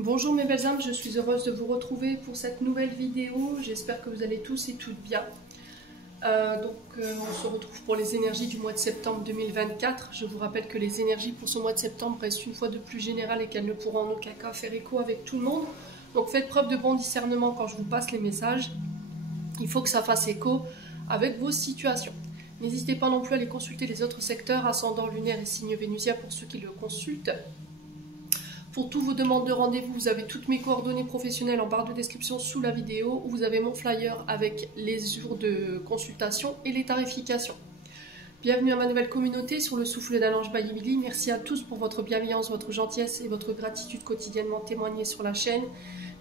Bonjour mes belles âmes, je suis heureuse de vous retrouver pour cette nouvelle vidéo. J'espère que vous allez tous et toutes bien. On se retrouve pour les énergies du mois de septembre 2024. Je vous rappelle que les énergies pour ce mois de septembre restent une fois de plus générales et qu'elles ne pourront en aucun cas faire écho avec tout le monde. Donc faites preuve de bon discernement quand je vous passe les messages. Il faut que ça fasse écho avec vos situations. N'hésitez pas non plus à aller consulter les autres secteurs, ascendant lunaire et signe vénusien pour ceux qui le consultent. Pour toutes vos demandes de rendez-vous, vous avez toutes mes coordonnées professionnelles en barre de description sous la vidéo, où vous avez mon flyer avec les jours de consultation et les tarifications. Bienvenue à ma nouvelle communauté sur le souffle d'un ange by Emily. Merci à tous pour votre bienveillance, votre gentillesse et votre gratitude quotidiennement témoignée sur la chaîne.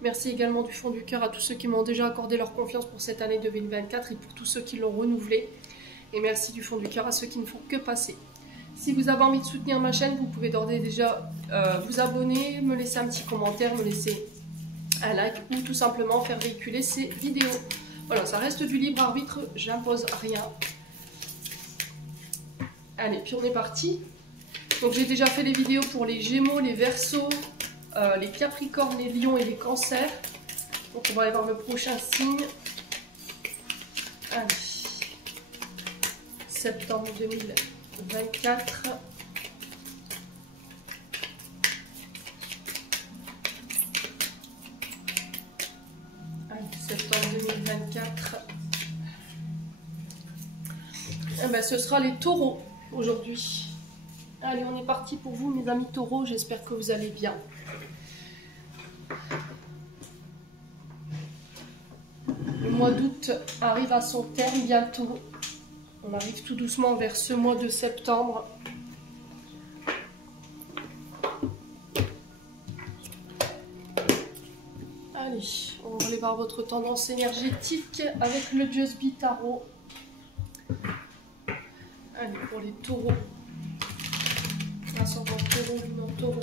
Merci également du fond du cœur à tous ceux qui m'ont déjà accordé leur confiance pour cette année 2024 et pour tous ceux qui l'ont renouvelée. Et merci du fond du cœur à ceux qui ne font que passer. Si vous avez envie de soutenir ma chaîne, vous pouvez d'ores et déjà vous abonner, me laisser un petit commentaire, me laisser un like ou tout simplement faire véhiculer ces vidéos. Voilà, ça reste du libre arbitre, j'impose rien. Allez, puis on est parti. Donc j'ai déjà fait des vidéos pour les Gémeaux, les Verseaux, les Capricornes, les Lions et les Cancers. Donc on va aller voir le prochain signe. Allez, septembre 2024. Septembre 2024. Eh ben, ce sera les taureaux aujourd'hui. Allez, on est parti pour vous, mes amis taureaux. J'espère que vous allez bien. Le mois d'août arrive à son terme bientôt. On arrive tout doucement vers ce mois de septembre. Allez, on va aller voir votre tendance énergétique avec le Jusby Tarot. Allez, pour les taureaux. Ascendant taureau, lunaire taureau.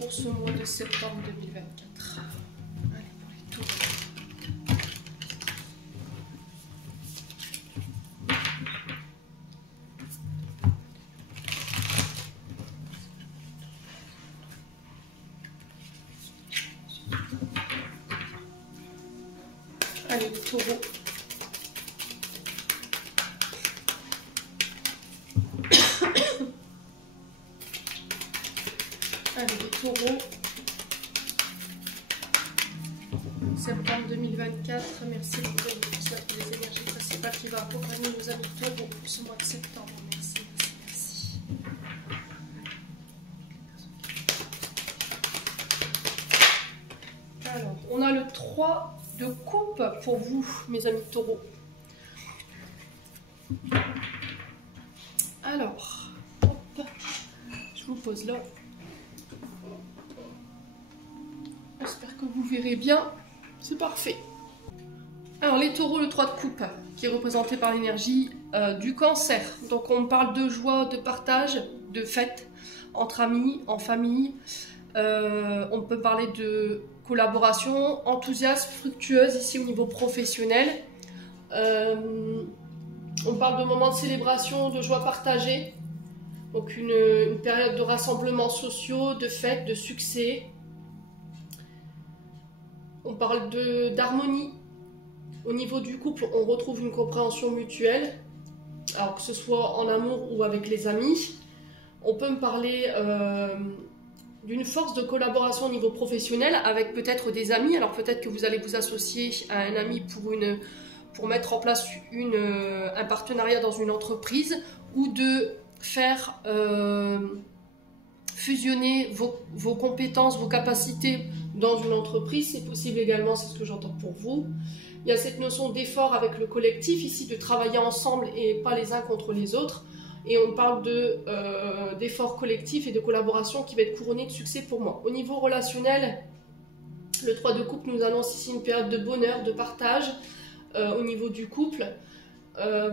Pour ce mois de septembre 2024. Allez, pour les taureaux. Allez, les taureaux. Allez, les taureaux. Septembre 2024. Merci beaucoup pour ça, pour les énergies principales qui vont accompagner nos amis taureaux pour ce mois de septembre. Merci, merci, merci. Alors, on a le 3 de coupe pour vous, mes amis taureaux. Alors, hop, je vous pose là. J'espère que vous verrez bien. C'est parfait. Alors, les taureaux, le 3 de coupe, qui est représenté par l'énergie du cancer. Donc, on parle de joie, de partage, de fête, entre amis, en famille. On peut parler de collaboration, enthousiasme, fructueuse ici au niveau professionnel. On parle de moments de célébration, de joie partagée. Donc une période de rassemblements sociaux, de fêtes, de succès. On parle d'harmonie. Au niveau du couple, on retrouve une compréhension mutuelle. Alors que ce soit en amour ou avec les amis. On peut me parler d'une force de collaboration au niveau professionnel avec peut-être des amis. Alors peut-être que vous allez vous associer à un ami pour mettre en place un partenariat dans une entreprise ou de faire fusionner vos compétences, vos capacités dans une entreprise. C'est possible également, c'est ce que j'entends pour vous. Il y a cette notion d'effort avec le collectif ici, de travailler ensemble et pas les uns contre les autres. Et on parle d'efforts collectifs et de collaboration qui va être couronné de succès pour moi. Au niveau relationnel, le 3 de coupe nous annonce ici une période de bonheur, de partage au niveau du couple.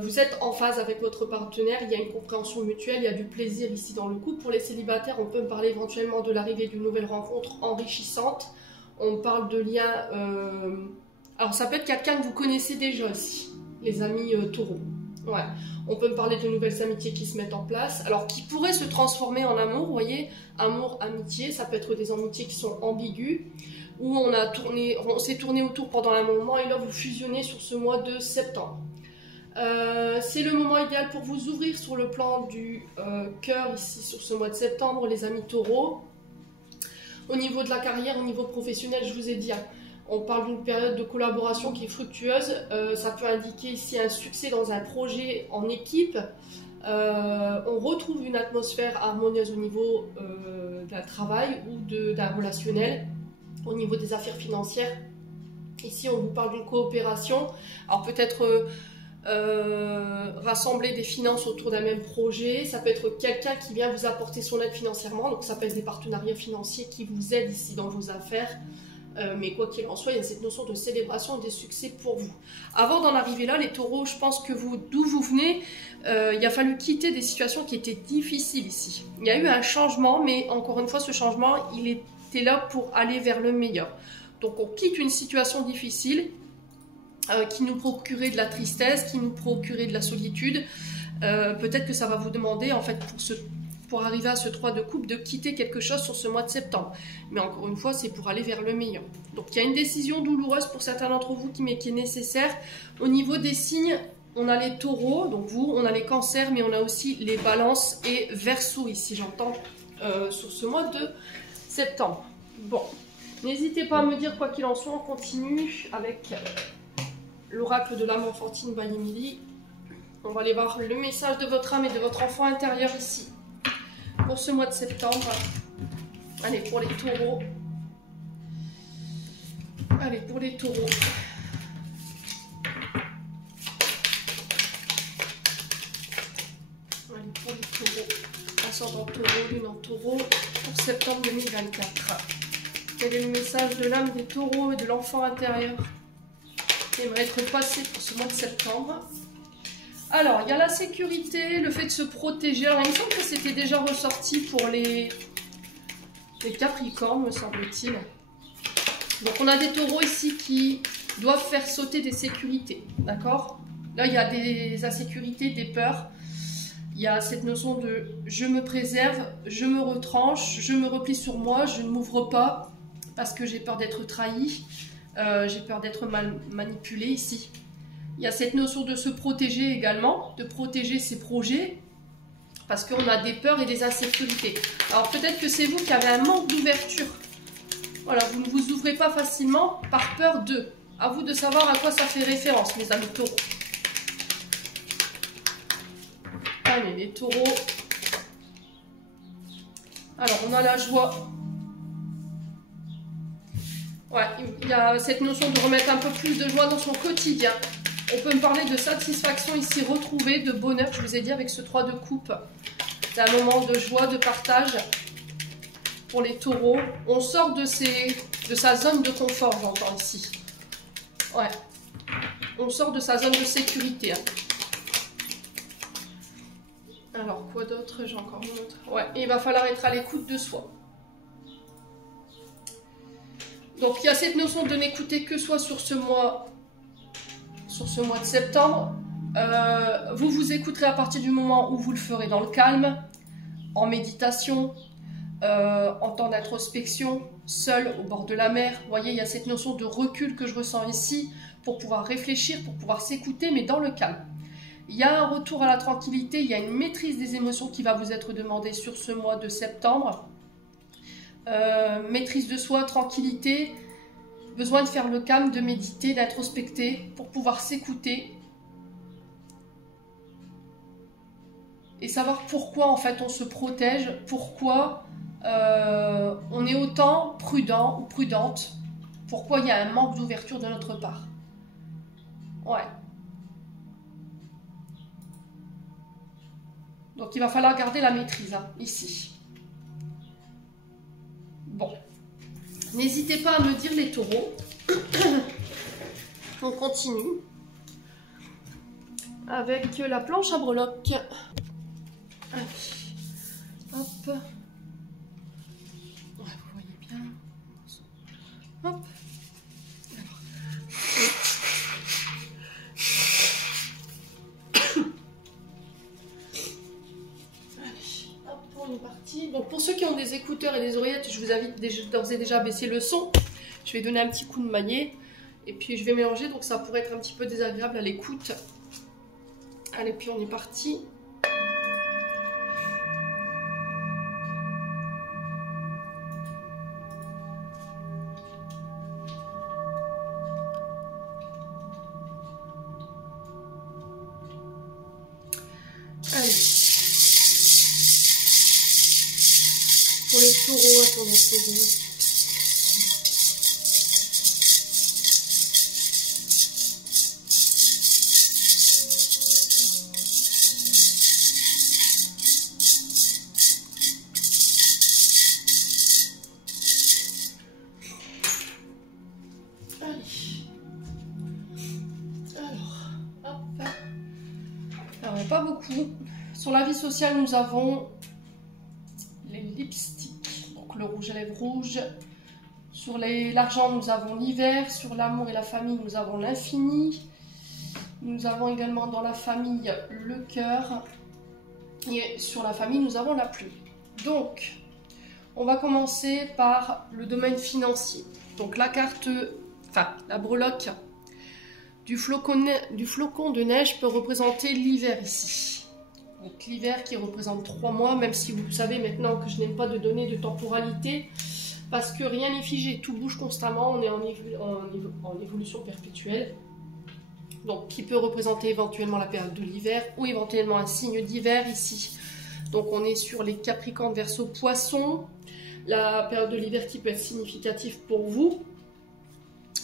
Vous êtes en phase avec votre partenaire, il y a une compréhension mutuelle, il y a du plaisir ici dans le couple. Pour les célibataires, on peut me parler éventuellement de l'arrivée d'une nouvelle rencontre enrichissante. On parle de liens... alors ça peut être quelqu'un que vous connaissez déjà aussi, les amis taureaux. Ouais, on peut me parler de nouvelles amitiés qui se mettent en place, alors qui pourraient se transformer en amour, vous voyez, amour, amitié, ça peut être des amitiés qui sont ambiguës, où on s'est tourné autour pendant un moment et là vous fusionnez sur ce mois de septembre. C'est le moment idéal pour vous ouvrir sur le plan du cœur ici sur ce mois de septembre, les amis taureaux. Au niveau de la carrière, au niveau professionnel, je vous ai dit, hein, on parle d'une période de collaboration qui est fructueuse. Ça peut indiquer ici un succès dans un projet en équipe. On retrouve une atmosphère harmonieuse au niveau d'un travail ou d'un relationnel, au niveau des affaires financières. Ici, on vous parle d'une coopération. Alors peut-être rassembler des finances autour d'un même projet. Ça peut être quelqu'un qui vient vous apporter son aide financièrement. Donc ça peut être des partenariats financiers qui vous aident ici dans vos affaires. Mais quoi qu'il en soit, il y a cette notion de célébration et de succès pour vous. Avant d'en arriver là, les taureaux, je pense que d'où vous venez, il a fallu quitter des situations qui étaient difficiles ici. Il y a eu un changement, mais encore une fois, ce changement, il était là pour aller vers le meilleur. Donc on quitte une situation difficile qui nous procurait de la tristesse, qui nous procurait de la solitude. Peut-être que ça va vous demander, en fait, pour arriver à ce 3 de coupe, de quitter quelque chose sur ce mois de septembre. Mais encore une fois, c'est pour aller vers le meilleur. Donc il y a une décision douloureuse pour certains d'entre vous qui est nécessaire. Au niveau des signes, on a les taureaux, donc vous, on a les cancers, mais on a aussi les balances et verseaux ici, j'entends, sur ce mois de septembre. Bon, n'hésitez pas à me dire quoi qu'il en soit, on continue avec l'oracle de l'âme enfantine by Emily. On va aller voir le message de votre âme et de votre enfant intérieur ici pour ce mois de septembre. Allez, pour les taureaux. Allez, pour les taureaux. Allez, pour les taureaux. Ascendant taureau, lune en taureau pour septembre 2024. Quel est le message de l'âme des taureaux et de l'enfant intérieur qui aimerait être passé pour ce mois de septembre? Alors, il y a la sécurité, le fait de se protéger. Alors, il me semble que c'était déjà ressorti pour les Capricornes, me semble-t-il. Donc, on a des taureaux ici qui doivent faire sauter des sécurités, d'accord? Là, il y a des insécurités, des peurs. Il y a cette notion de « je me préserve, je me retranche, je me replie sur moi, je ne m'ouvre pas parce que j'ai peur d'être trahi, j'ai peur d'être manipulé ici ». Il y a cette notion de se protéger également, de protéger ses projets, parce qu'on a des peurs et des insécurités. Alors peut-être que c'est vous qui avez un manque d'ouverture. Voilà, vous ne vous ouvrez pas facilement par peur d'eux. À vous de savoir à quoi ça fait référence, mes amis taureaux. Allez, les taureaux. Alors, on a la joie. Ouais, il y a cette notion de remettre un peu plus de joie dans son quotidien. On peut me parler de satisfaction ici retrouvée, de bonheur, je vous ai dit, avec ce 3 de coupe. C'est un moment de joie, de partage pour les taureaux. On sort de sa zone de confort, j'entends ici. Ouais. On sort de sa zone de sécurité. Hein. Alors, quoi d'autre? J'ai encore une autre. Ouais, et il va falloir être à l'écoute de soi. Donc, il y a cette notion de n'écouter que soi sur ce mois de septembre. Vous vous écouterez à partir du moment où vous le ferez dans le calme, en méditation, en temps d'introspection, seul au bord de la mer. Vous voyez, il y a cette notion de recul que je ressens ici pour pouvoir réfléchir, pour pouvoir s'écouter, mais dans le calme. Il y a un retour à la tranquillité, il y a une maîtrise des émotions qui va vous être demandée sur ce mois de septembre. Maîtrise de soi, tranquillité, besoin de faire le calme, de méditer, d'introspecter pour pouvoir s'écouter et savoir pourquoi en fait on se protège, pourquoi on est autant prudent ou prudente, pourquoi il y a un manque d'ouverture de notre part. Ouais. Donc il va falloir garder la maîtrise hein, ici. Bon. N'hésitez pas à me dire les taureaux. On continue avec la planche à breloques. Allez. Hop. Ouais, vous voyez bien. Hop. Alors. pour ceux qui ont des écouteurs et des oreillettes, je vous invite d'ores et déjà à baisser le son. Je vais donner un petit coup de maillet. Et puis je vais mélanger, donc ça pourrait être un petit peu désagréable à l'écoute. Allez, puis on est parti. Allez. Pour les taureaux, attendons, taureaux. Alors, pas beaucoup. Sur la vie sociale, nous avons les lipsticks, donc le rouge à lèvres rouge. Sur l'argent, nous avons l'hiver. Sur l'amour et la famille, nous avons l'infini. Nous avons également dans la famille le cœur. Et sur la famille, nous avons la pluie. Donc, on va commencer par le domaine financier. Donc la carte, enfin la breloque du flocon de neige peut représenter l'hiver ici. Donc l'hiver qui représente 3 mois, même si vous savez maintenant que je n'aime pas de donner de temporalité, parce que rien n'est figé, tout bouge constamment, on est en évolution perpétuelle. Donc qui peut représenter éventuellement la période de l'hiver ou éventuellement un signe d'hiver ici. Donc on est sur les Capricornes, Verseau, Poissons, la période de l'hiver qui peut être significative pour vous.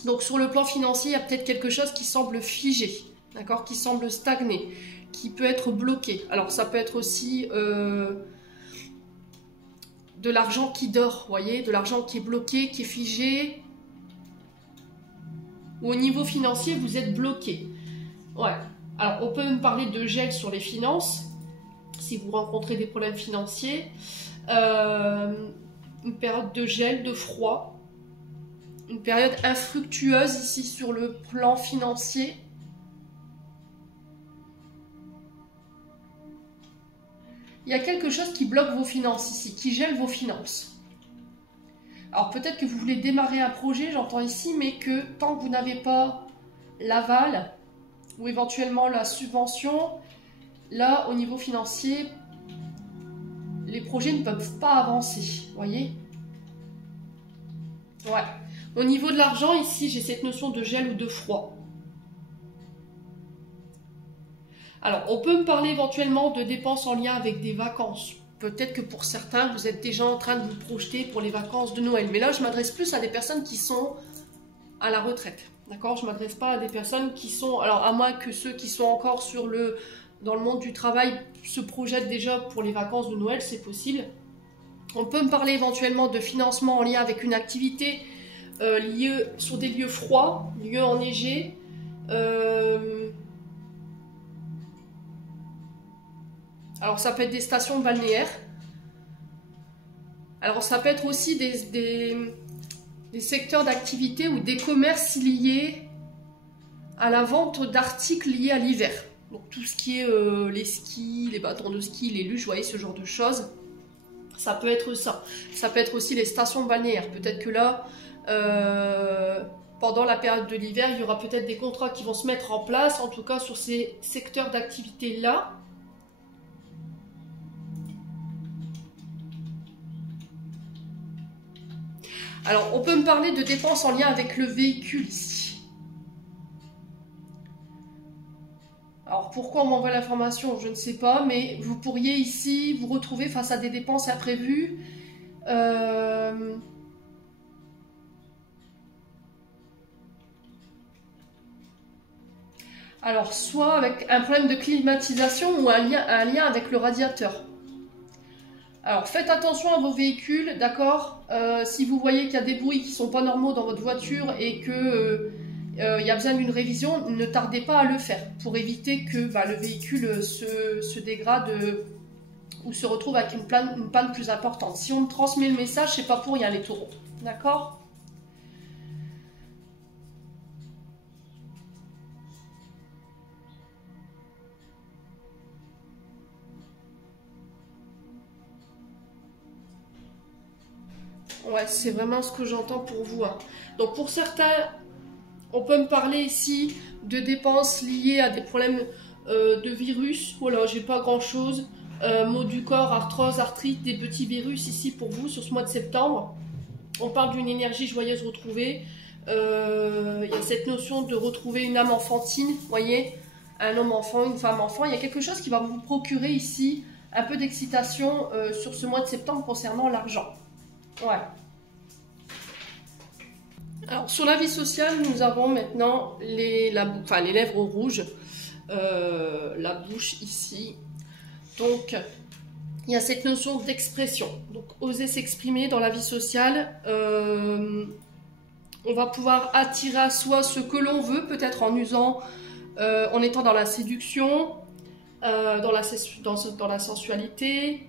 Donc sur le plan financier, il y a peut-être quelque chose qui semble figé, d'accord, qui semble stagner, qui peut être bloqué. Alors ça peut être aussi de l'argent qui dort, vous voyez, de l'argent qui est bloqué, qui est figé. Ou au niveau financier, vous êtes bloqué. Ouais. Alors on peut me parler de gel sur les finances, si vous rencontrez des problèmes financiers. Une période de gel, de froid. Une période infructueuse ici sur le plan financier. Il y a quelque chose qui bloque vos finances ici, qui gèle vos finances. Alors peut-être que vous voulez démarrer un projet, j'entends ici, mais que tant que vous n'avez pas l'aval ou éventuellement la subvention, là au niveau financier, les projets ne peuvent pas avancer, vous voyez? Ouais. Au niveau de l'argent, ici, j'ai cette notion de gel ou de froid. Alors, on peut me parler éventuellement de dépenses en lien avec des vacances. Peut-être que pour certains, vous êtes déjà en train de vous projeter pour les vacances de Noël. Mais là, je m'adresse plus à des personnes qui sont à la retraite. D'accord? Je ne m'adresse pas à des personnes qui sont... Alors, à moins que ceux qui sont encore dans le monde du travail se projettent déjà pour les vacances de Noël, c'est possible. On peut me parler éventuellement de financement en lien avec une activité liée sur des lieux froids, lieux enneigés. Alors ça peut être des stations balnéaires. Alors ça peut être aussi des secteurs d'activité ou des commerces liés à la vente d'articles liés à l'hiver. Donc tout ce qui est les skis, les bâtons de ski, les luges, vous voyez, ce genre de choses. Ça peut être ça. Ça peut être aussi les stations balnéaires. Peut-être que là, pendant la période de l'hiver, il y aura peut-être des contrats qui vont se mettre en place, en tout cas sur ces secteurs d'activité-là. Alors, on peut me parler de dépenses en lien avec le véhicule ici. Alors, pourquoi on m'envoie l'information, je ne sais pas, mais vous pourriez ici vous retrouver face à des dépenses imprévues. Alors, soit avec un problème de climatisation ou un lien avec le radiateur. Alors, faites attention à vos véhicules, d'accord? Si vous voyez qu'il y a des bruits qui ne sont pas normaux dans votre voiture et que il y a besoin d'une révision, ne tardez pas à le faire pour éviter que le véhicule se dégrade ou se retrouve avec une panne plus importante. Si on me transmet le message, c'est pas pour rien les taureaux, d'accord? Ouais, c'est vraiment ce que j'entends pour vous, hein. Donc pour certains, on peut me parler ici de dépenses liées à des problèmes de virus. Voilà, j'ai pas grand chose. Maux du corps, arthrose, arthrite, des petits virus ici pour vous sur ce mois de septembre. On parle d'une énergie joyeuse retrouvée. Il y a cette notion de retrouver une âme enfantine, vous voyez, un homme enfant, une femme enfant. Il y a quelque chose qui va vous procurer ici un peu d'excitation sur ce mois de septembre concernant l'argent. Ouais. Alors, sur la vie sociale, nous avons maintenant les lèvres rouges, la bouche ici. Donc, il y a cette notion d'expression. Donc, oser s'exprimer dans la vie sociale. On va pouvoir attirer à soi ce que l'on veut, peut-être en usant, en étant dans la séduction, dans la sensualité.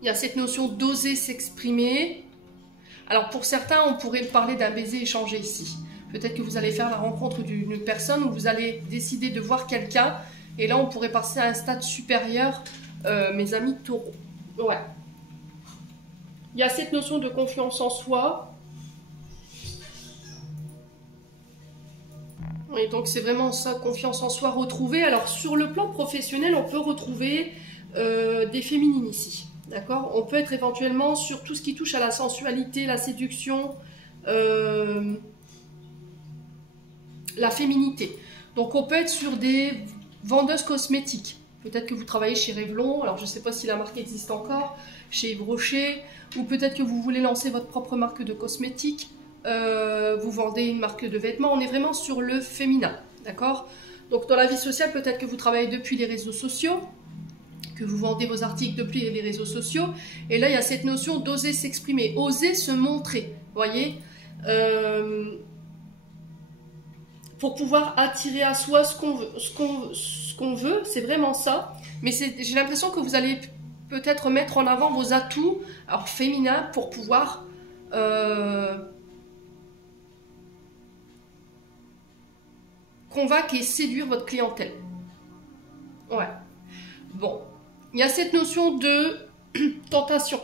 Il y a cette notion d'oser s'exprimer. Alors pour certains, on pourrait parler d'un baiser échangé ici. Peut-être que vous allez faire la rencontre d'une personne où vous allez décider de voir quelqu'un. Et là, on pourrait passer à un stade supérieur, mes amis taureaux. Ouais. Il y a cette notion de confiance en soi. Et donc c'est vraiment ça, confiance en soi retrouvée. Alors sur le plan professionnel, on peut retrouver des féminines ici. D'accord? On peut être éventuellement sur tout ce qui touche à la sensualité, la séduction, la féminité. Donc on peut être sur des vendeuses cosmétiques. Peut-être que vous travaillez chez Revlon, alors je ne sais pas si la marque existe encore, chez Yves Rocher, ou peut-être que vous voulez lancer votre propre marque de cosmétiques, vous vendez une marque de vêtements. On est vraiment sur le féminin, d'accord? Donc dans la vie sociale, peut-être que vous travaillez depuis les réseaux sociaux, que vous vendez vos articles depuis les réseaux sociaux, et là il y a cette notion d'oser s'exprimer, oser se montrer, voyez, pour pouvoir attirer à soi ce qu'on veut, c'est vraiment ça. Mais j'ai l'impression que vous allez peut-être mettre en avant vos atouts, alors féminins, pour pouvoir convaincre et séduire votre clientèle. Ouais. Bon. Il y a cette notion de tentation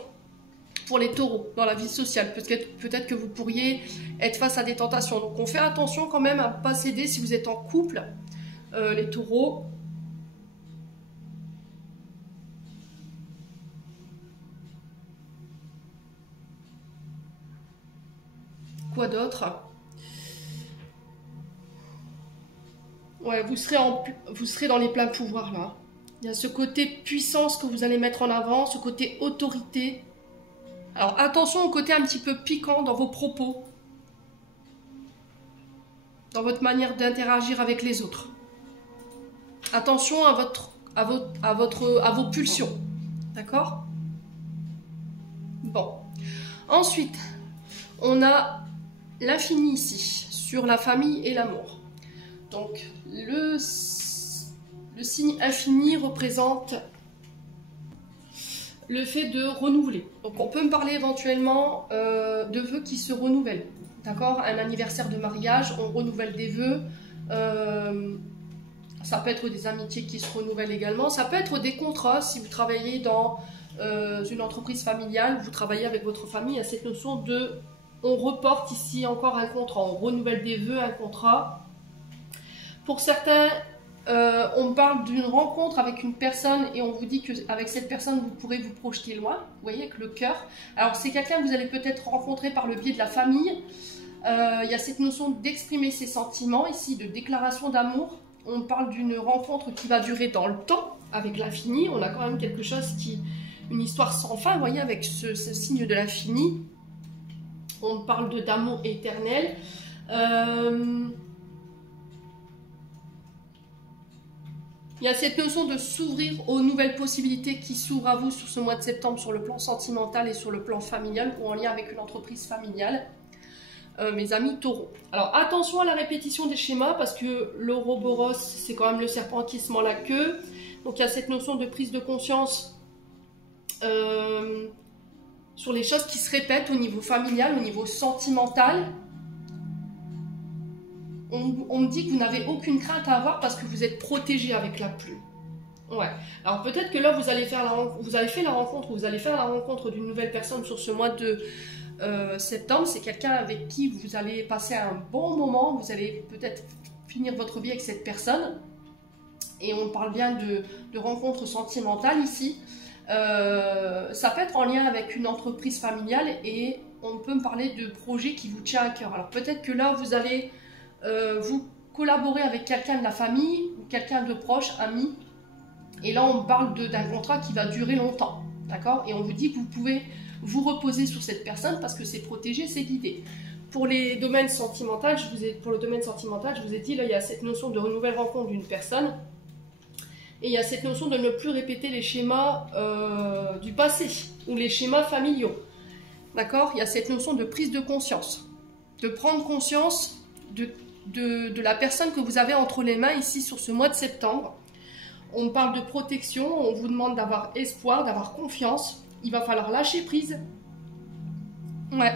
pour les taureaux dans la vie sociale. Peut-être que vous pourriez être face à des tentations. Donc on fait attention quand même à ne pas céder si vous êtes en couple, les taureaux. Quoi d'autre? Ouais, vous serez dans les pleins pouvoirs là. Il y a ce côté puissance que vous allez mettre en avant, ce côté autorité. Alors attention au côté un petit peu piquant dans vos propos, dans votre manière d'interagir avec les autres. Attention à vos pulsions, d'accord? Bon. Ensuite, on a l'infini ici, sur la famille et l'amour. Donc, le signe infini représente le fait de renouveler. Donc on peut me parler éventuellement de vœux qui se renouvellent. D'accord? Un anniversaire de mariage, on renouvelle des vœux. Ça peut être des amitiés qui se renouvellent également. Ça peut être des contrats si vous travaillez dans une entreprise familiale, vous travaillez avec votre famille. Il y a cette notion de... On reporte ici encore un contrat. On renouvelle des vœux, un contrat. Pour certains... on parle d'une rencontre avec une personne et on vous dit qu'avec cette personne, vous pourrez vous projeter loin, vous voyez, avec le cœur. Alors, c'est quelqu'un que vous allez peut-être rencontrer par le biais de la famille. Il y a cette notion d'exprimer ses sentiments, ici, de déclaration d'amour. On parle d'une rencontre qui va durer dans le temps, avec l'infini. On a quand même quelque chose une histoire sans fin, vous voyez, avec ce signe de l'infini. On parle d'amour éternel. Il y a cette notion de s'ouvrir aux nouvelles possibilités qui s'ouvrent à vous sur ce mois de septembre sur le plan sentimental et sur le plan familial ou en lien avec une entreprise familiale, mes amis taureaux. Alors attention à la répétition des schémas parce que l'Ouroboros, c'est quand même le serpent qui se mord la queue. Donc il y a cette notion de prise de conscience sur les choses qui se répètent au niveau familial, au niveau sentimental. On me dit que vous n'avez aucune crainte à avoir parce que vous êtes protégé avec la plume. Ouais. Alors peut-être que là, vous allez faire vous avez fait la rencontre, ou vous allez faire la rencontre d'une nouvelle personne sur ce mois de septembre. C'est quelqu'un avec qui vous allez passer un bon moment. Vous allez peut-être finir votre vie avec cette personne. Et on parle bien de rencontres sentimentales ici. Ça peut être en lien avec une entreprise familiale et on peut me parler de projets qui vous tient à cœur. Alors peut-être que là, vous allez vous collaborer avec quelqu'un de la famille ou quelqu'un de proche, ami. Et là, on parle d'un contrat qui va durer longtemps. D'accord? Et on vous dit que vous pouvez vous reposer sur cette personne parce que c'est protégé, c'est guidé. Pour les domaines sentimentaux, pour le domaine sentimental, je vous ai dit, là, il y a cette notion de nouvelle rencontre d'une personne. Et il y a cette notion de ne plus répéter les schémas du passé ou les schémas familiaux. D'accord? Il y a cette notion de prise de conscience. De prendre conscience de la personne que vous avez entre les mains ici sur ce mois de septembre. On parle de protection, on vous demande d'avoir espoir, d'avoir confiance. Il va falloir lâcher prise. Ouais.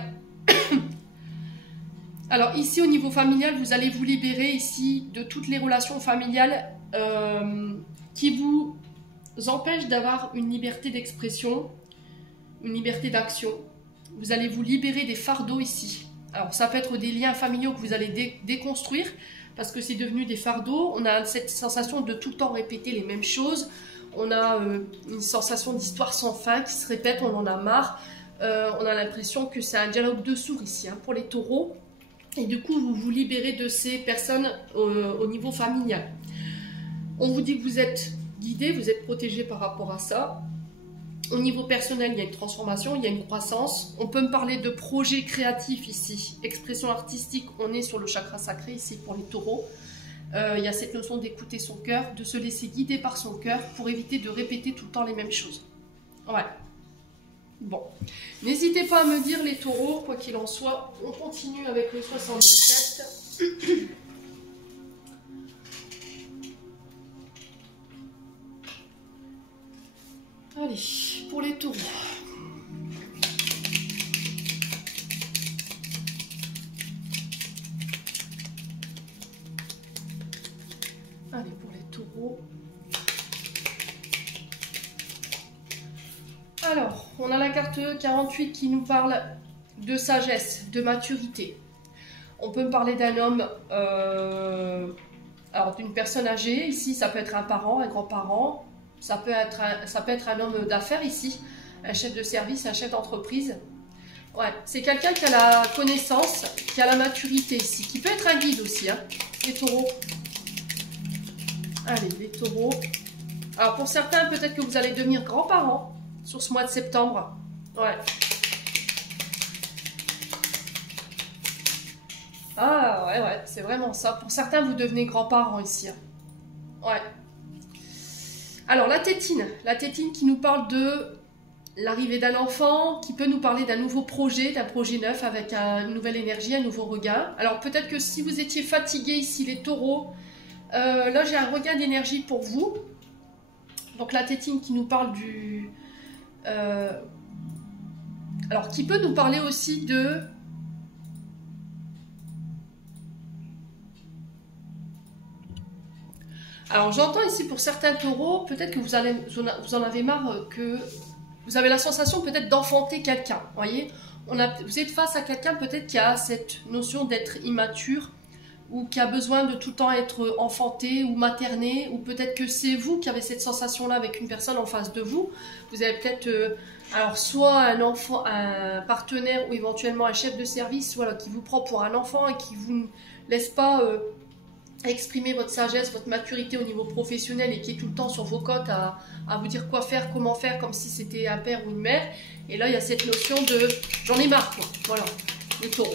Alors ici au niveau familial, vous allez vous libérer ici de toutes les relations familiales qui vous empêchent d'avoir une liberté d'expression, une liberté d'action. Vous allez vous libérer des fardeaux ici. Alors ça peut être des liens familiaux que vous allez déconstruire parce que c'est devenu des fardeaux. On a cette sensation de tout le temps répéter les mêmes choses. On a une sensation d'histoire sans fin qui se répète, on en a marre. On a l'impression que c'est un dialogue de sourds ici pour les taureaux. Et du coup, vous vous libérez de ces personnes au niveau familial. On vous dit que vous êtes guidé, vous êtes protégé par rapport à ça. Au niveau personnel, il y a une transformation, il y a une croissance. On peut me parler de projets créatifs ici. Expression artistique, on est sur le chakra sacré ici pour les taureaux. Il y a cette notion d'écouter son cœur, de se laisser guider par son cœur pour éviter de répéter tout le temps les mêmes choses. Ouais. Bon. N'hésitez pas à me dire les taureaux, quoi qu'il en soit. On continue avec le 77. Allez, pour les taureaux. Allez, pour les taureaux. Alors, on a la carte 48 qui nous parle de sagesse, de maturité. On peut me parler d'un homme, alors d'une personne âgée. Ici, ça peut être un parent, un grand-parent. Ça peut être un homme d'affaires ici, un chef de service, un chef d'entreprise. Ouais, c'est quelqu'un qui a la connaissance, qui a la maturité ici, qui peut être un guide aussi, les taureaux. Allez, les taureaux. Alors pour certains, peut-être que vous allez devenir grands-parents sur ce mois de septembre. Ouais. Ah ouais, c'est vraiment ça. Pour certains, vous devenez grands-parents ici. Ouais. Alors la tétine qui nous parle de l'arrivée d'un enfant, qui peut nous parler d'un nouveau projet, d'un projet neuf avec une nouvelle énergie, un nouveau regain. Alors peut-être que si vous étiez fatigué ici, les taureaux, là j'ai un regain d'énergie pour vous. Donc la tétine qui nous parle du... alors qui peut nous parler aussi de... Alors j'entends ici pour certains taureaux, peut-être que vous en avez marre, que vous avez la sensation peut-être d'enfanter quelqu'un. Voyez, vous êtes face à quelqu'un peut-être qui a cette notion d'être immature ou qui a besoin de tout le temps être enfanté ou materné, ou peut-être que c'est vous qui avez cette sensation-là avec une personne en face de vous. Vous avez peut-être alors soit un enfant, un partenaire ou éventuellement un chef de service, voilà, qui vous prend pour un enfant et qui vous ne laisse pas exprimer votre sagesse, votre maturité au niveau professionnel et qui est tout le temps sur vos côtes à vous dire quoi faire, comment faire, comme si c'était un père ou une mère. Et là, il y a cette notion de « j'en ai marre », quoi. Voilà, les taureaux.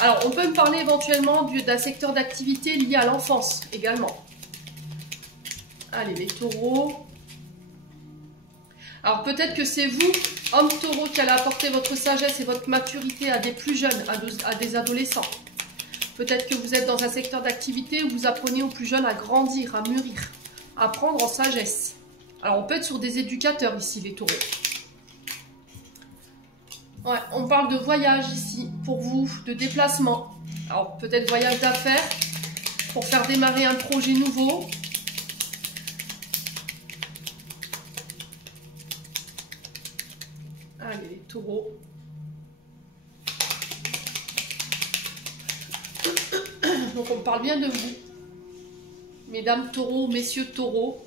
Alors, on peut me parler éventuellement d'un secteur d'activité lié à l'enfance également. Allez, les taureaux. Alors, peut-être que c'est vous, homme taureau, qui allez apporter votre sagesse et votre maturité à des plus jeunes, à des adolescents. Peut-être que vous êtes dans un secteur d'activité où vous apprenez aux plus jeunes à grandir, à mûrir, à prendre en sagesse. Alors, on peut être sur des éducateurs ici, les taureaux. Ouais, on parle de voyage ici, pour vous, de déplacement. Alors, peut-être voyage d'affaires, pour faire démarrer un projet nouveau. Allez, les taureaux. Donc on parle bien de vous. Mesdames taureaux, messieurs taureaux.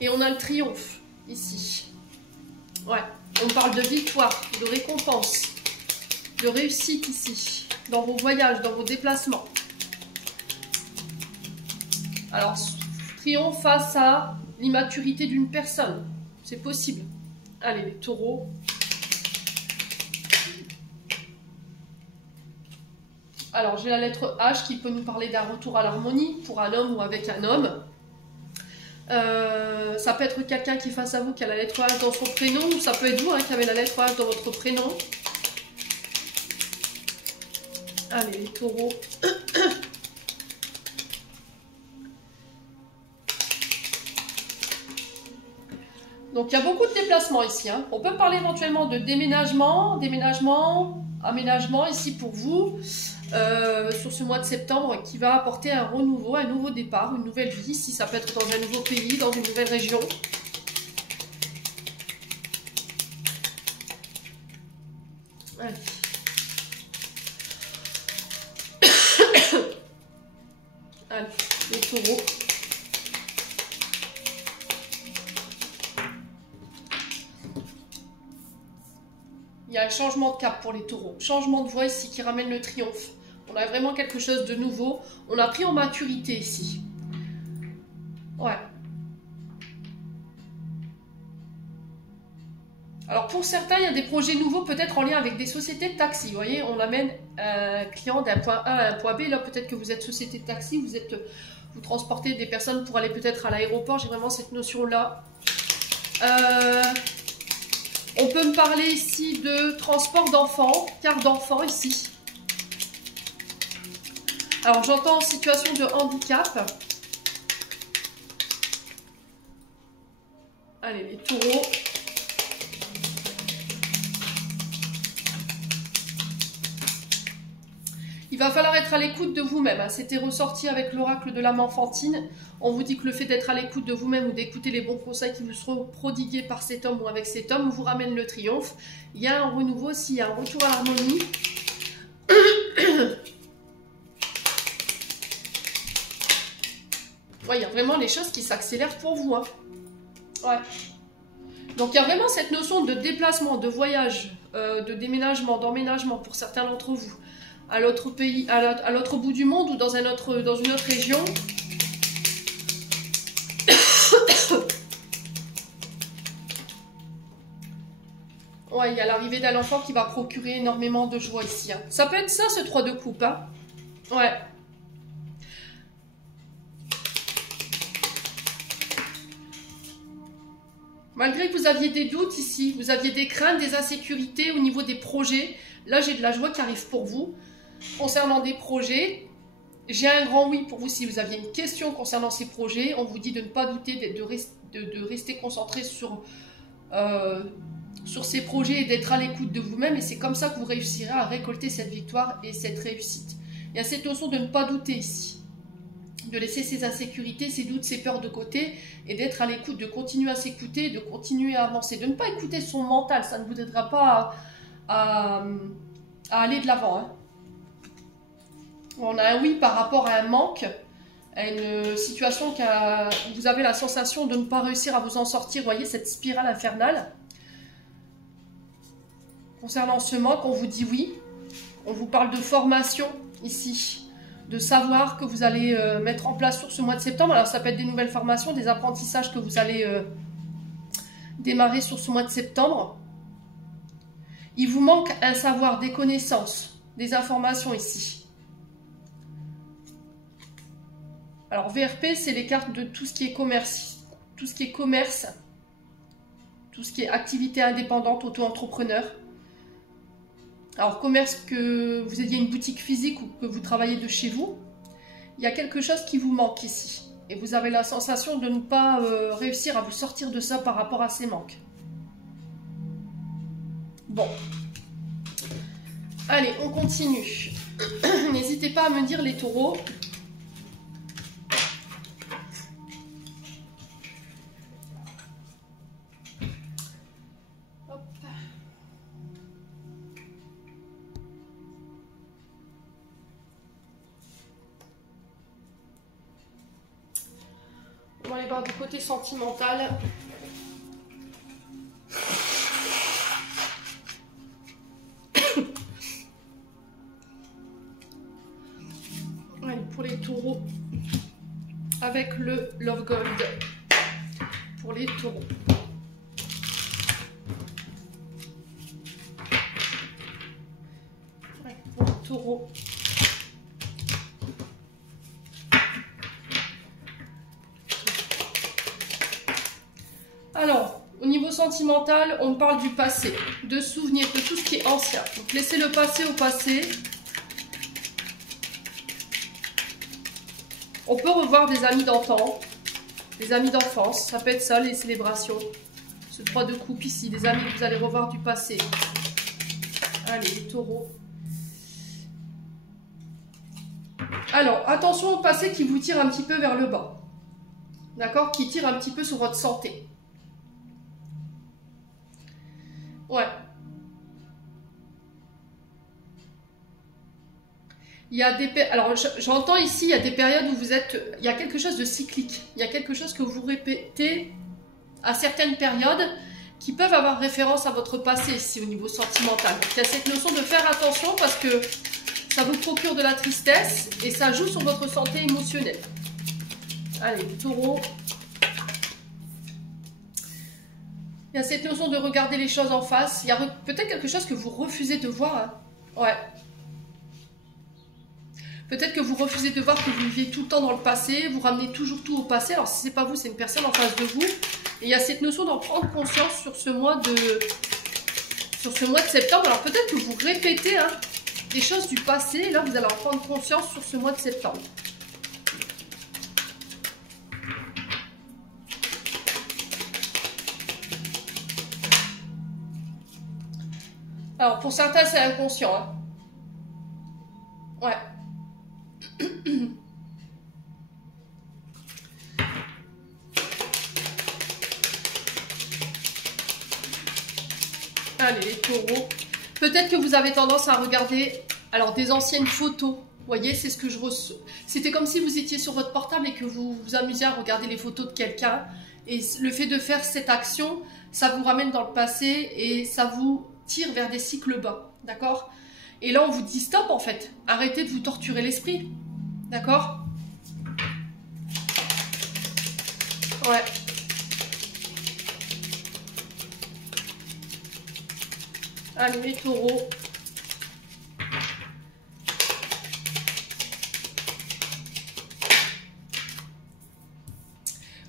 Et on a le triomphe, ici. Ouais, on parle de victoire, de récompense, de réussite ici. Dans vos voyages, dans vos déplacements. Alors, triomphe face à l'immaturité d'une personne. C'est possible. Allez, les taureaux. Alors, j'ai la lettre H qui peut nous parler d'un retour à l'harmonie pour un homme ou avec un homme. Ça peut être quelqu'un qui est face à vous qui a la lettre H dans son prénom, ou ça peut être vous qui avez la lettre H dans votre prénom. Allez, les taureaux. Donc, il y a beaucoup de déplacements ici. Hein. On peut parler éventuellement de déménagement, aménagement ici pour vous, sur ce mois de septembre, qui va apporter un renouveau, un nouveau départ, une nouvelle vie. Ici, ça peut être dans un nouveau pays, dans une nouvelle région. Allez. Allez, les taureaux. Il y a un changement de cap pour les taureaux. Changement de voie ici qui ramène le triomphe. On a vraiment quelque chose de nouveau. On a pris en maturité ici. Ouais. Alors pour certains, il y a des projets nouveaux peut-être en lien avec des sociétés de taxi. Vous voyez, on amène un client d'un point A à un point B. Là, peut-être que vous êtes société de taxi, vous transportez des personnes pour aller peut-être à l'aéroport. J'ai vraiment cette notion-là. On peut me parler ici de transport d'enfants, carte d'enfant ici. Alors j'entends situation de handicap. Allez, les taureaux. Il va falloir être à l'écoute de vous-même. Hein. C'était ressorti avec l'oracle de l'âme enfantine. On vous dit que le fait d'être à l'écoute de vous-même ou d'écouter les bons conseils qui vous seront prodigués par cet homme ou avec cet homme vous ramène le triomphe. Il y a un renouveau, s'il y a un retour à l'harmonie. Ouais, il y a vraiment les choses qui s'accélèrent pour vous. Hein. Ouais. Donc il y a vraiment cette notion de déplacement, de voyage, de déménagement, d'emménagement pour certains d'entre vous. À l'autre pays, à l'autre bout du monde ou dans une autre région. Ouais, il y a l'arrivée d'un enfant qui va procurer énormément de joie ici. Hein. Ça peut être ça, ce 3 de coupe. Hein. Ouais. Malgré que vous aviez des doutes ici, vous aviez des craintes, des insécurités au niveau des projets, là j'ai de la joie qui arrive pour vous. Concernant des projets, j'ai un grand oui pour vous si vous aviez une question concernant ces projets. On vous dit de ne pas douter, de rester concentré sur ces projets et d'être à l'écoute de vous-même. Et c'est comme ça que vous réussirez à récolter cette victoire et cette réussite. Il y a cette notion de ne pas douter ici. De laisser ses insécurités, ses doutes, ses peurs de côté et d'être à l'écoute, de continuer à s'écouter, de continuer à avancer. De ne pas écouter son mental, ça ne vous aidera pas à aller de l'avant. Hein. On a un oui par rapport à un manque, à une situation où vous avez la sensation de ne pas réussir à vous en sortir. Vous voyez cette spirale infernale. Concernant ce manque, on vous dit oui. On vous parle de formation ici, de savoir que vous allez mettre en place sur ce mois de septembre. Alors ça peut être des nouvelles formations, des apprentissages que vous allez démarrer sur ce mois de septembre. Il vous manque un savoir, des connaissances, des informations ici. Alors VRP, c'est les cartes de tout ce qui est commerce, tout ce qui est activité indépendante, auto-entrepreneur. Alors commerce, que vous ayez une boutique physique ou que vous travaillez de chez vous, il y a quelque chose qui vous manque ici. Et vous avez la sensation de ne pas réussir à vous sortir de ça par rapport à ces manques. Bon. Allez, on continue. N'hésitez pas à me dire les taureaux. On va aller voir du côté sentimental. Allez, pour les taureaux, avec le Love Gold. Pour les taureaux. Ouais, pour les taureaux. Alors, au niveau sentimental, on parle du passé, de souvenirs, de tout ce qui est ancien. Donc, laissez le passé au passé. On peut revoir des amis d'antan, des amis d'enfance. Ça peut être ça, les célébrations. Ce 3 de coupe ici, des amis que vous allez revoir du passé. Allez, les taureaux. Alors, attention au passé qui vous tire un petit peu vers le bas. D'accord? Qui tire un petit peu sur votre santé. Ouais. Il y a des... Alors, j'entends ici, il y a des périodes où vous êtes... Il y a quelque chose de cyclique. Il y a quelque chose que vous répétez à certaines périodes qui peuvent avoir référence à votre passé ici au niveau sentimental. Donc, il y a cette notion de faire attention parce que ça vous procure de la tristesse et ça joue sur votre santé émotionnelle. Allez, le taureau. Il y a cette notion de regarder les choses en face. Il y a peut-être quelque chose que vous refusez de voir. Hein. Ouais. Peut-être que vous refusez de voir que vous viviez tout le temps dans le passé. Vous ramenez toujours tout au passé. Alors, si ce n'est pas vous, c'est une personne en face de vous. Et il y a cette notion d'en prendre conscience sur ce mois de septembre. Alors, peut-être que vous répétez hein, des choses du passé. Et là, vous allez en prendre conscience sur ce mois de septembre. Alors, pour certains, c'est inconscient. Hein. Ouais. Allez, les taureaux. Peut-être que vous avez tendance à regarder alors des anciennes photos. Vous voyez, c'est ce que je reçois. C'était comme si vous étiez sur votre portable et que vous vous amusiez à regarder les photos de quelqu'un. Et le fait de faire cette action, ça vous ramène dans le passé et ça vous tire vers des cycles bas. D'accord? Et là, on vous dit stop en fait. Arrêtez de vous torturer l'esprit. D'accord? Ouais. Allez, les taureaux.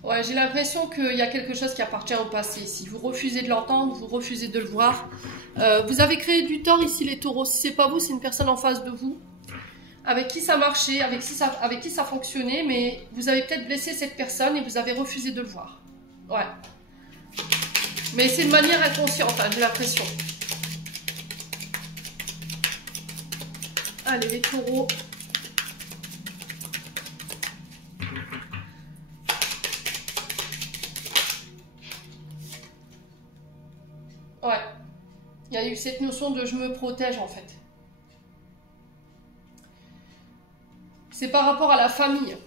Ouais, j'ai l'impression qu'il y a quelque chose qui appartient au passé ici. Vous refusez de l'entendre, vous refusez de le voir. Vous avez créé du tort ici, les taureaux. Si c'est pas vous, c'est une personne en face de vous. Avec qui ça marchait, avec qui ça fonctionnait, mais vous avez peut-être blessé cette personne et vous avez refusé de le voir. Ouais. Mais c'est de manière inconsciente, hein, j'ai l'impression. Allez, les taureaux. Ouais. Il y a eu cette notion de je me protège en fait. C'est par rapport à la famille.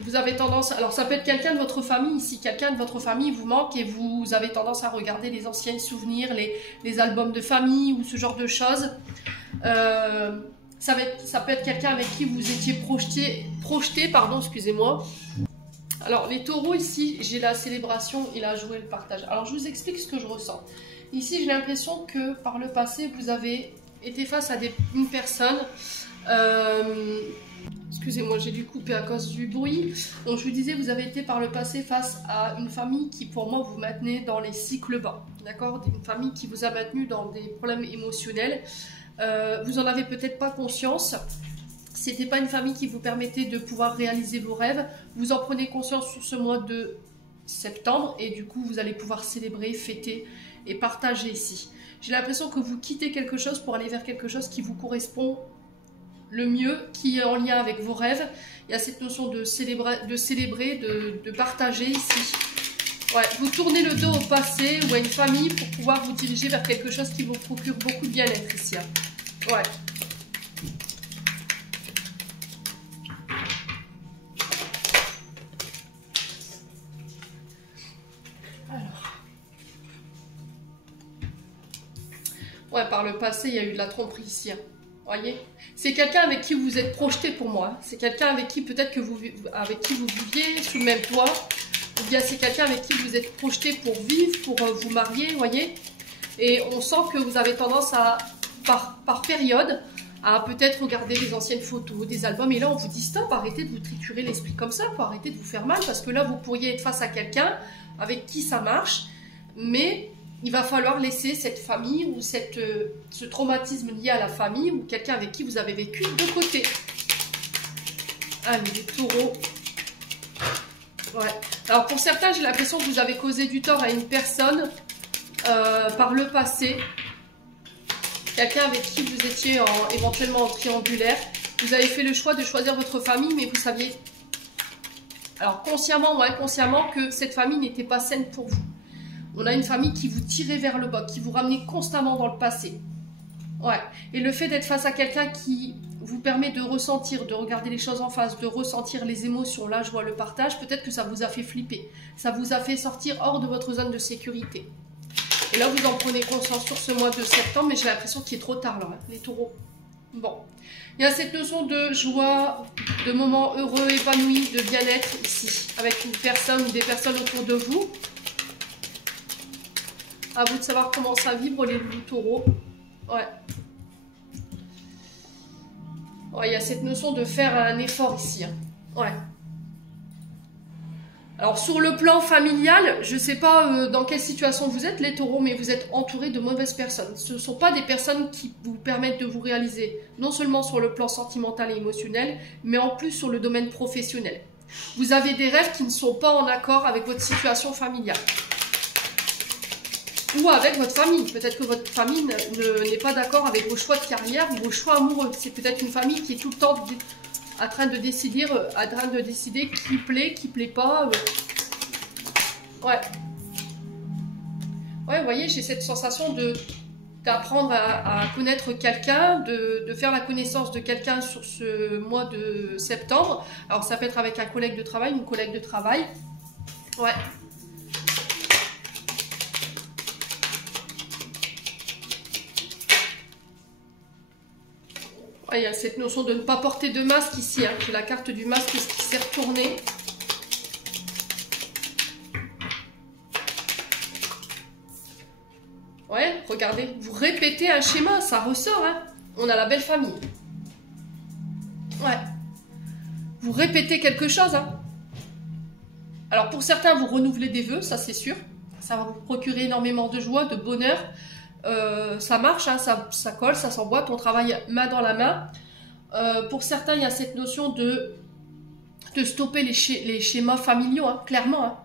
Vous avez tendance... Alors ça peut être quelqu'un de votre famille. Si quelqu'un de votre famille vous manque et vous avez tendance à regarder les anciens souvenirs, les albums de famille ou ce genre de choses. Ça peut être quelqu'un avec qui vous étiez projeté, pardon, excusez-moi. Alors les taureaux ici, j'ai la célébration et la joie et le partage. Alors je vous explique ce que je ressens. Ici j'ai l'impression que par le passé vous avez été face à une personne... Excusez-moi, j'ai dû couper à cause du bruit. Donc je vous disais, vous avez été par le passé face à une famille qui pour moi vous maintenait dans les cycles bas. D'accord? Une famille qui vous a maintenu dans des problèmes émotionnels. Vous en avez peut-être pas conscience. C'était pas une famille qui vous permettait de pouvoir réaliser vos rêves. Vous en prenez conscience sur ce mois de septembre et du coup vous allez pouvoir célébrer, fêter et partager ici. J'ai l'impression que vous quittez quelque chose pour aller vers quelque chose qui vous correspond le mieux, qui est en lien avec vos rêves. Il y a cette notion de célébrer, de partager ici. Ouais, vous tournez le dos au passé ou à une famille pour pouvoir vous diriger vers quelque chose qui vous procure beaucoup de bien-être ici. Hein. Ouais. Alors. Ouais, par le passé, il y a eu de la tromperie ici. Hein. Voyez, c'est quelqu'un avec qui vous êtes projeté pour moi. Hein. C'est quelqu'un avec qui peut-être que vous viviez sous le même toit. Ou bien c'est quelqu'un avec qui vous êtes projeté pour vivre, pour vous marier, voyez. Et on sent que vous avez tendance à, par période, à peut-être regarder les anciennes photos, des albums. Et là, on vous dit stop, arrêtez de vous triturer l'esprit comme ça, faut arrêter de vous faire mal. Parce que là, vous pourriez être face à quelqu'un avec qui ça marche. Mais il va falloir laisser cette famille ou ce traumatisme lié à la famille ou quelqu'un avec qui vous avez vécu de côté. Allez, les taureaux. Ouais. Alors pour certains, j'ai l'impression que vous avez causé du tort à une personne par le passé. Quelqu'un avec qui vous étiez éventuellement en triangulaire. Vous avez fait le choix de choisir votre famille, mais vous saviez, alors consciemment ou inconsciemment, que cette famille n'était pas saine pour vous. On a une famille qui vous tirait vers le bas, qui vous ramenait constamment dans le passé. Ouais. Et le fait d'être face à quelqu'un qui vous permet de ressentir, de regarder les choses en face, de ressentir les émotions, là je vois le partage, peut-être que ça vous a fait flipper. Ça vous a fait sortir hors de votre zone de sécurité. Et là vous en prenez conscience sur ce mois de septembre, mais j'ai l'impression qu'il est trop tard là, hein, les taureaux. Bon. Il y a cette notion de joie, de moments heureux, épanouis, de bien-être ici, avec une personne ou des personnes autour de vous. À vous de savoir comment ça vibre, les loups taureaux. Ouais. Ouais, il y a cette notion de faire un effort ici. Hein. Ouais. Alors, sur le plan familial, je ne sais pas dans quelle situation vous êtes, les taureaux, mais vous êtes entourés de mauvaises personnes. Ce ne sont pas des personnes qui vous permettent de vous réaliser, non seulement sur le plan sentimental et émotionnel, mais en plus sur le domaine professionnel. Vous avez des rêves qui ne sont pas en accord avec votre situation familiale. Ou avec votre famille. Peut-être que votre famille n'est pas d'accord avec vos choix de carrière ou vos choix amoureux. C'est peut-être une famille qui est tout le temps en train de décider qui plaît pas. Ouais. Ouais, vous voyez, j'ai cette sensation d'apprendre à connaître quelqu'un, de faire la connaissance de quelqu'un sur ce mois de septembre. Alors, ça peut être avec un collègue de travail, une collègue de travail. Ouais. Il y a cette notion de ne pas porter de masque ici. Hein. J'ai la carte du masque qui s'est retournée. Ouais, regardez. Vous répétez un schéma, ça ressort. Hein. On a la belle famille. Ouais. Vous répétez quelque chose. Hein. Alors pour certains, vous renouvelez des vœux, ça c'est sûr. Ça va vous procurer énormément de joie, de bonheur. Ça marche, hein, ça colle, ça s'emboîte, on travaille main dans la main. Pour certains, il y a cette notion de stopper les schémas familiaux, hein, clairement. Hein.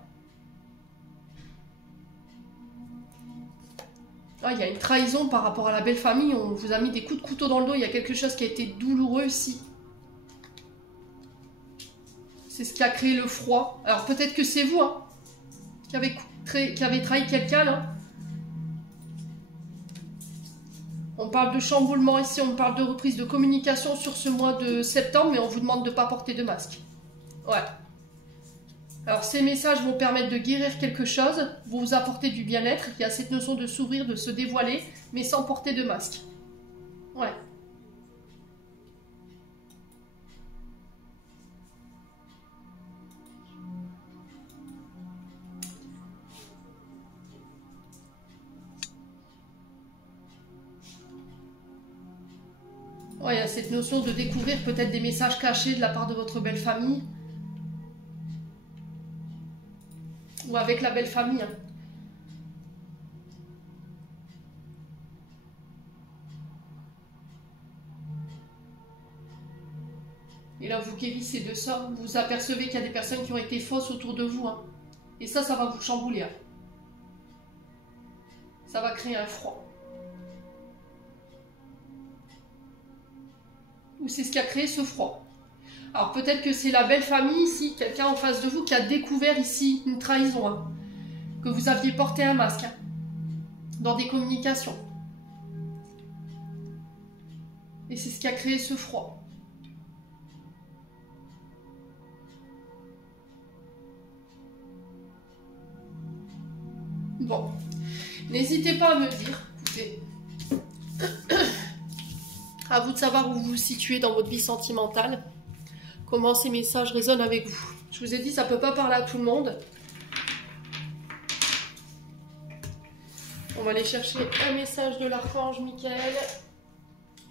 Ah, il y a une trahison par rapport à la belle famille, on vous a mis des coups de couteau dans le dos, il y a quelque chose qui a été douloureux ici. C'est ce qui a créé le froid. Alors peut-être que c'est vous hein, qui avez trahi quelqu'un là. On parle de chamboulement ici, on parle de reprise de communication sur ce mois de septembre, mais on vous demande de ne pas porter de masque. Ouais. Alors ces messages vont permettre de guérir quelque chose, vont vous apporter du bien-être. Il y a cette notion de s'ouvrir, de se dévoiler, mais sans porter de masque. Ouais. Ouais, il y a cette notion de découvrir peut-être des messages cachés de la part de votre belle famille. Ou avec la belle famille. Hein. Et là, vous guérissez de ça. Vous apercevez qu'il y a des personnes qui ont été fausses autour de vous. Hein. Et ça va vous chambouler. Hein. Ça va créer un froid. Ou c'est ce qui a créé ce froid. Alors peut-être que c'est la belle famille ici, quelqu'un en face de vous qui a découvert ici une trahison. Hein. que vous aviez porté un masque dans des communications. Et c'est ce qui a créé ce froid. Bon, n'hésitez pas à me dire, écoutez, à vous de savoir où vous vous situez dans votre vie sentimentale, comment ces messages résonnent avec vous. Je vous ai dit, ça ne peut pas parler à tout le monde. On va aller chercher un message de l'archange Michael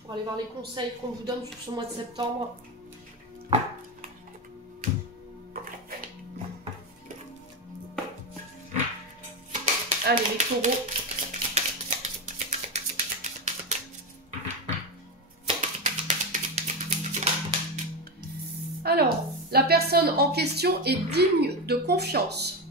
pour aller voir les conseils qu'on vous donne sur ce mois de septembre. Allez, les taureaux. Alors, la personne en question est digne de confiance.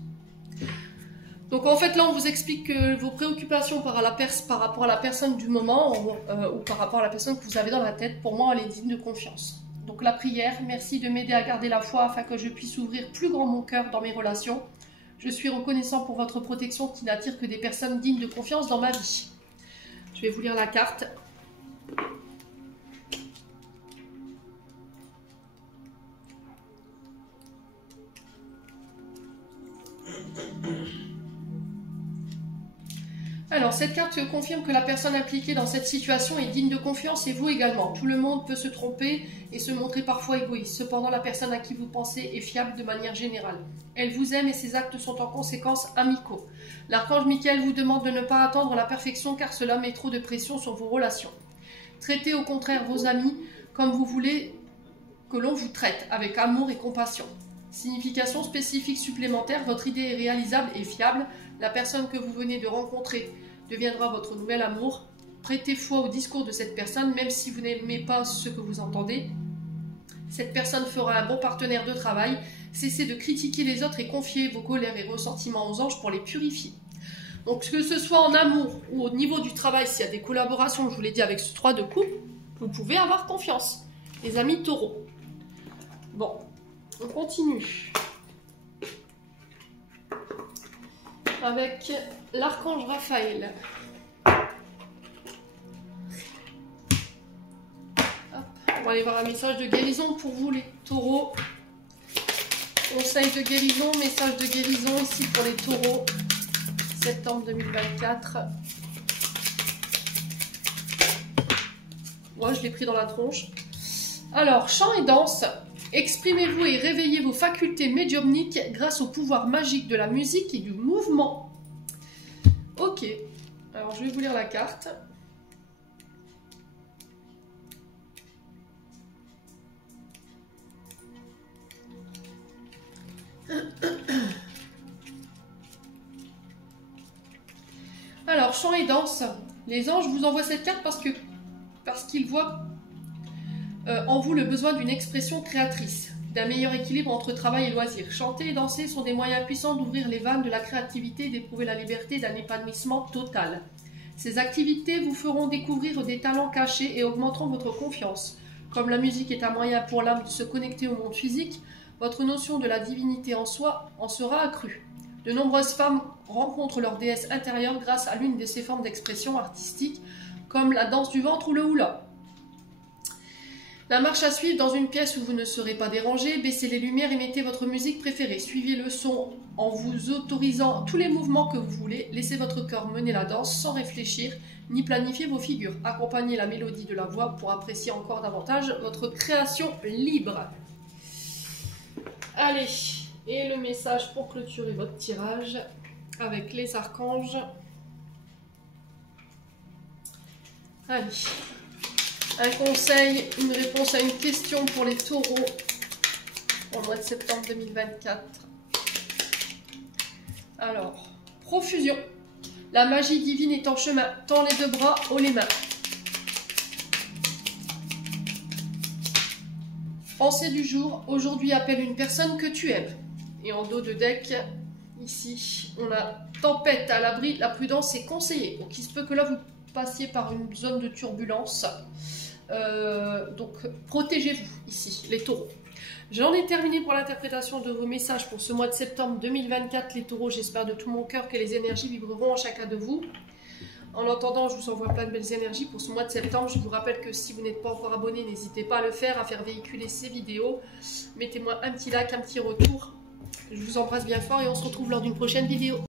Donc en fait là on vous explique que vos préoccupations par rapport à la personne du moment ou par rapport à la personne que vous avez dans la tête, pour moi elle est digne de confiance. Donc la prière, merci de m'aider à garder la foi afin que je puisse ouvrir plus grand mon cœur dans mes relations. Je suis reconnaissant pour votre protection qui n'attire que des personnes dignes de confiance dans ma vie. Je vais vous lire la carte. Alors, cette carte confirme que la personne impliquée dans cette situation est digne de confiance et vous également. Tout le monde peut se tromper et se montrer parfois égoïste. Cependant, la personne à qui vous pensez est fiable de manière générale. Elle vous aime et ses actes sont en conséquence amicaux. L'archange Michael vous demande de ne pas attendre la perfection car cela met trop de pression sur vos relations. Traitez au contraire vos amis comme vous voulez que l'on vous traite, avec amour et compassion. Signification spécifique supplémentaire, votre idée est réalisable et fiable. La personne que vous venez de rencontrer deviendra votre nouvel amour. Prêtez foi au discours de cette personne, même si vous n'aimez pas ce que vous entendez. Cette personne fera un bon partenaire de travail. Cessez de critiquer les autres et confiez vos colères et ressentiments aux anges pour les purifier. Donc que ce soit en amour ou au niveau du travail, s'il y a des collaborations, je vous l'ai dit avec ce 3 de coupe, vous pouvez avoir confiance. Les amis taureaux. Bon, on continue. Avec l'archange Raphaël. Hop, on va aller voir un message de guérison pour vous les taureaux. Conseil de guérison, message de guérison ici pour les taureaux. Septembre 2024. Moi, je l'ai pris dans la tronche. Alors, chant et danse. Exprimez-vous et réveillez vos facultés médiumniques grâce au pouvoir magique de la musique et du mouvement. Ok, alors je vais vous lire la carte. Alors, chant et danse. Les anges vous envoient cette carte parce qu'ils voient en vous le besoin d'une expression créatrice, d'un meilleur équilibre entre travail et loisirs. Chanter et danser sont des moyens puissants d'ouvrir les vannes de la créativité et d'éprouver la liberté d'un épanouissement total. Ces activités vous feront découvrir des talents cachés et augmenteront votre confiance. Comme la musique est un moyen pour l'âme de se connecter au monde physique, votre notion de la divinité en soi en sera accrue. De nombreuses femmes rencontrent leur déesse intérieure grâce à l'une de ces formes d'expression artistique, comme la danse du ventre ou le hula. La marche à suivre dans une pièce où vous ne serez pas dérangé, baissez les lumières et mettez votre musique préférée. Suivez le son en vous autorisant tous les mouvements que vous voulez. Laissez votre corps mener la danse sans réfléchir ni planifier vos figures. Accompagnez la mélodie de la voix pour apprécier encore davantage votre création libre. Allez, et le message pour clôturer votre tirage avec les archanges. Allez. Un conseil, une réponse à une question pour les taureaux au mois de septembre 2024. Alors, profusion. La magie divine est en chemin. Tends les 2 bras, haut les mains. Pensée du jour. Aujourd'hui appelle une personne que tu aimes. Et en dos de deck, ici, on a tempête à l'abri. La prudence est conseillée. Donc il se peut que là vous passiez par une zone de turbulence. Donc protégez-vous ici, les taureaux. J'en ai terminé pour l'interprétation de vos messages pour ce mois de septembre 2024, les taureaux. J'espère de tout mon cœur que les énergies vibreront en chacun de vous. En attendant, je vous envoie plein de belles énergies pour ce mois de septembre. Je vous rappelle que si vous n'êtes pas encore abonné, n'hésitez pas à le faire, à faire véhiculer ces vidéos. Mettez-moi un petit like, un petit retour. Je vous embrasse bien fort et on se retrouve lors d'une prochaine vidéo.